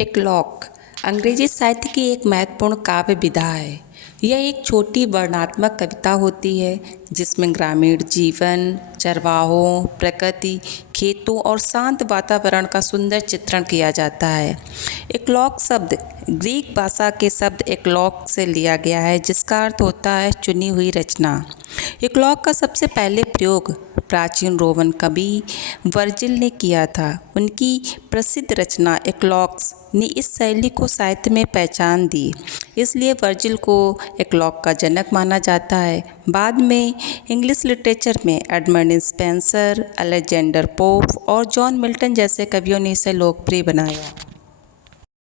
एक्लॉग अंग्रेजी साहित्य की एक महत्वपूर्ण काव्य विधा है। यह एक छोटी वर्णनात्मक कविता होती है जिसमें ग्रामीण जीवन, चरवाहों, प्रकृति, खेतों और शांत वातावरण का सुंदर चित्रण किया जाता है। एक्लॉग शब्द ग्रीक भाषा के शब्द एक्लॉग से लिया गया है, जिसका अर्थ होता है चुनी हुई रचना। एक्लॉग का सबसे पहले प्रयोग प्राचीन रोमन कवि वर्जिल ने किया था। उनकी प्रसिद्ध रचना एक्लॉग्स ने इस शैली को साहित्य में पहचान दी, इसलिए वर्जिल को एक्लॉग का जनक माना जाता है। बाद में इंग्लिश लिटरेचर में एडमंड स्पेंसर, अलेक्जेंडर पोप और जॉन मिल्टन जैसे कवियों ने इसे लोकप्रिय बनाया।